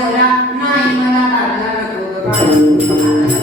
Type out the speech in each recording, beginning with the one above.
ഒരാ നായ്മല കടലാണോ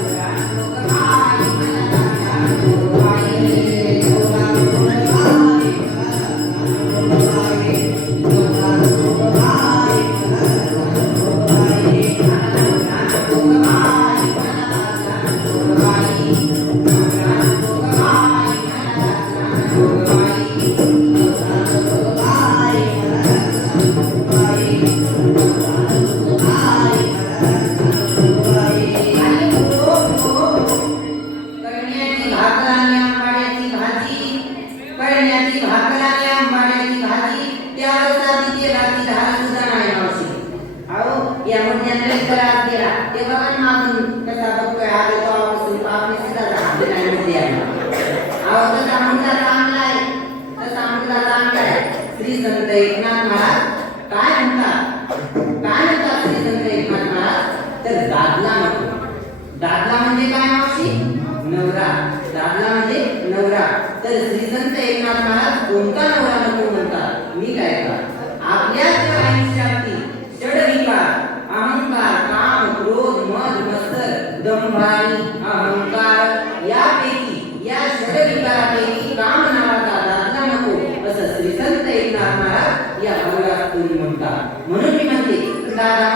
कळण्याची भाकराने आंबाण्याची भाजी त्यावरचा तिथे राती घाल सुद्धा नाही मावशी अहो या मुद्द्याने त्रास गेला. तेव्हा पण मागून कसा बघतोय आलो तेव्हापासून पापने सुद्धा झाले नाही मुद्द्याला अहो तसा मुद्दा चांगला आहे. तसा मुद्दा चांगला आहे. श्री संत एकनाथ महाराज. अभिमान अहंकार यापैकी या षड विकारापैकी काम नावाचा दादला नको असं श्री संत एकनाथ महाराज या भागात म्हणतात. म्हणून मी म्हणते दादा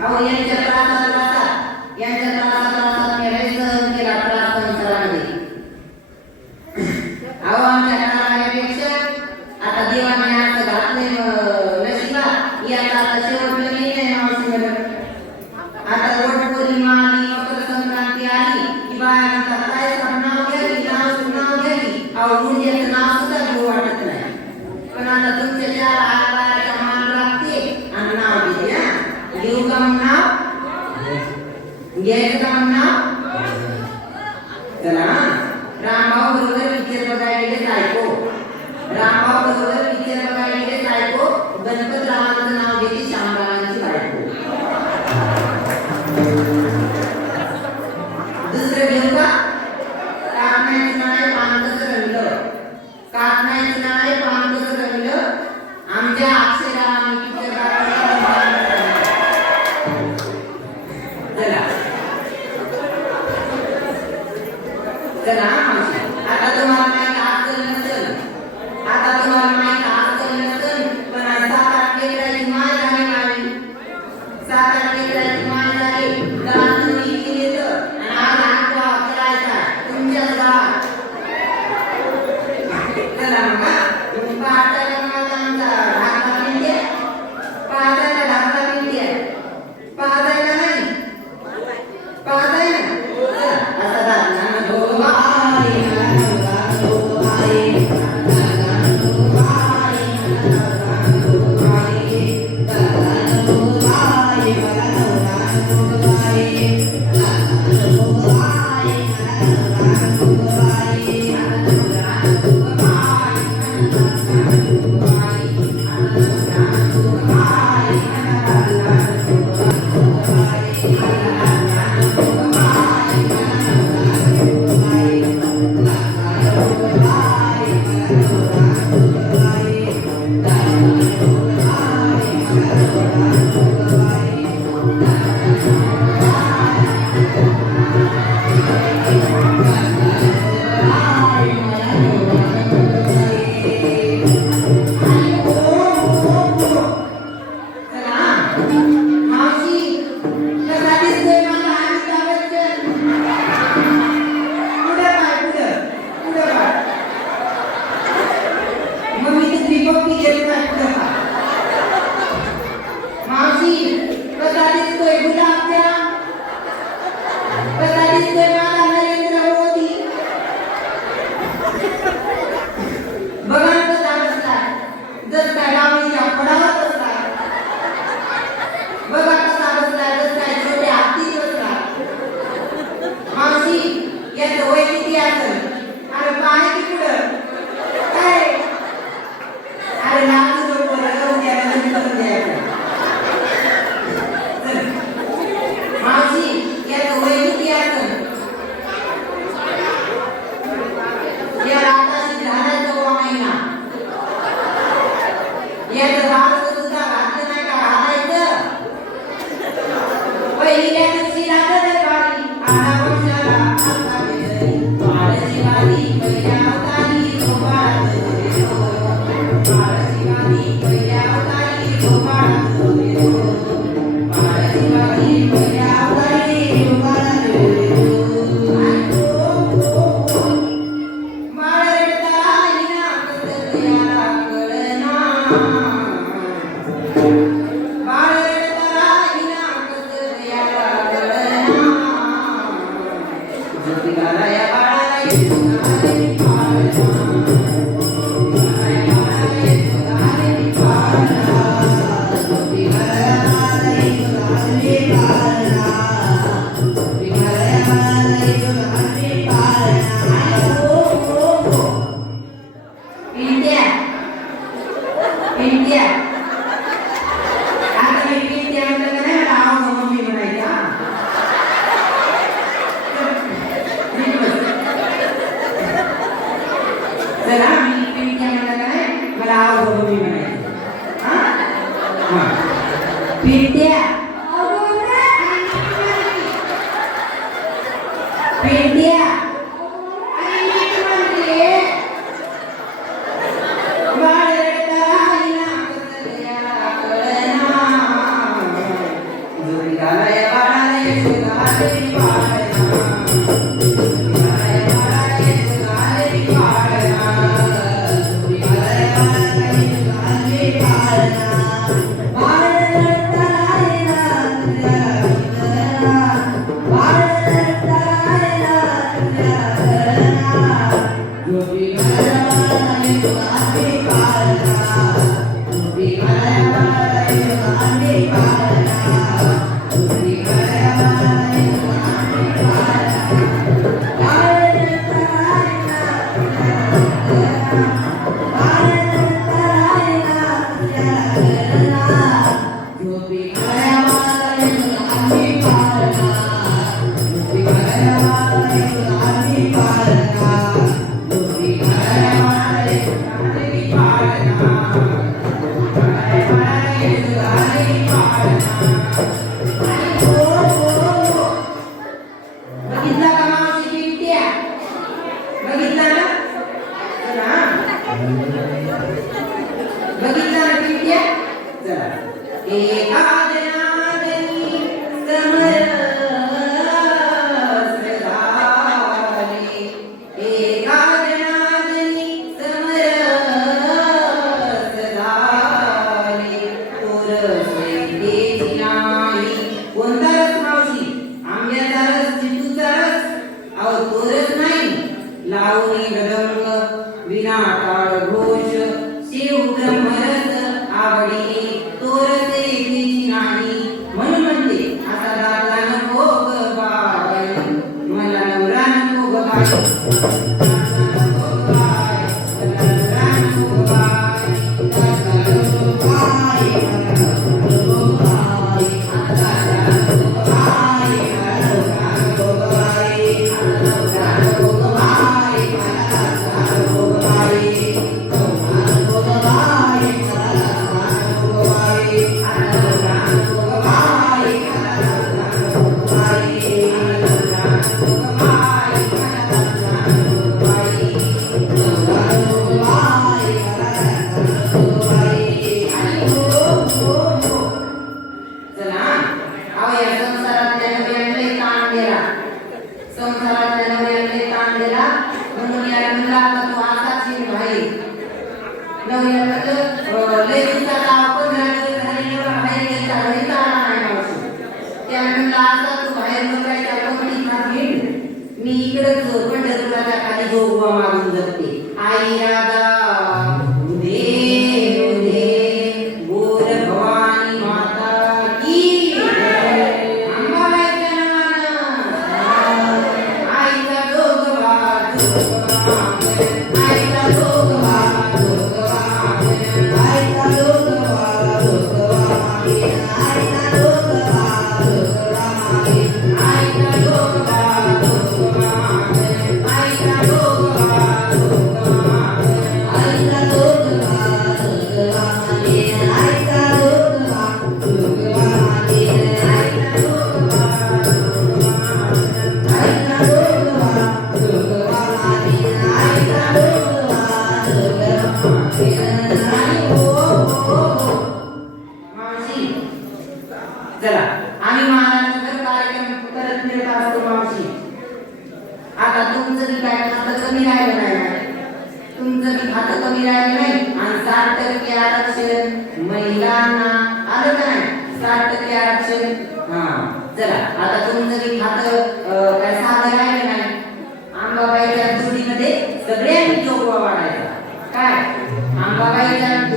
然后烟爷 রামা Deus. भेट मी इकडे झोपडलं तुला खाली गोवा मारून जगते आई राधा Señor. Pakailan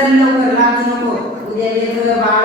ಪರಿಸರನೂ ಕರ್ನಾಟಕನೂ ಉದ್ಯೋಗ ಭಾಳ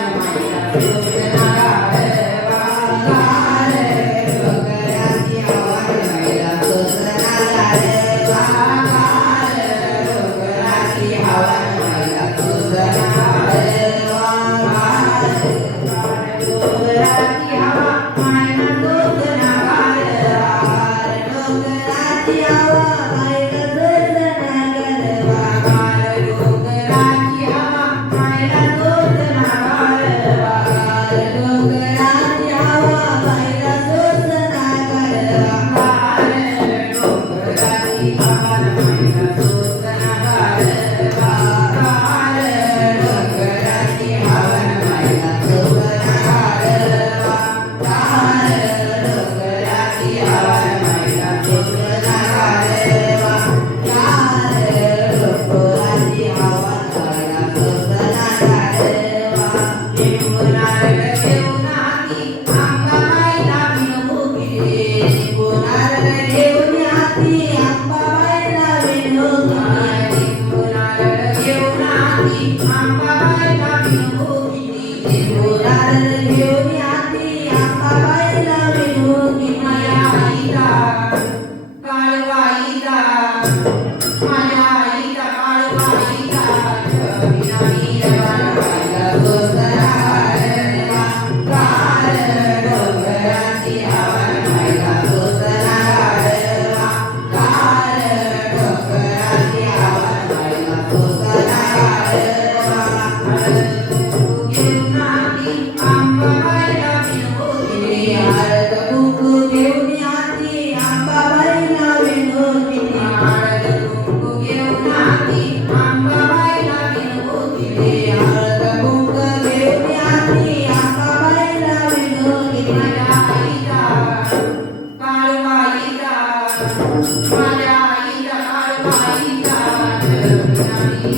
Yeah.